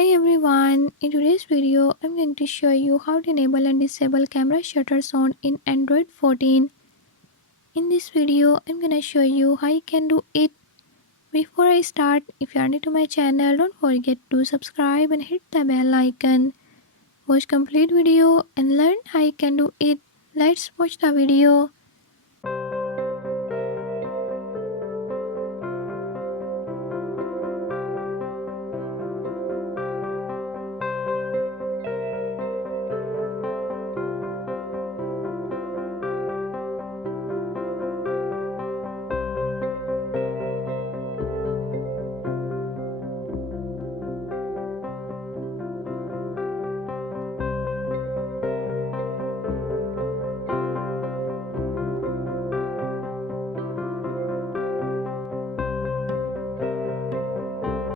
Hi everyone, in today's video I'm going to show you how to enable and disable camera shutter sound in Android 14. In this video I'm gonna show you how you can do it. Before I start, if you are new to my channel, don't forget to subscribe and hit the bell icon. Watch complete video and learn how you can do it. Let's watch the video.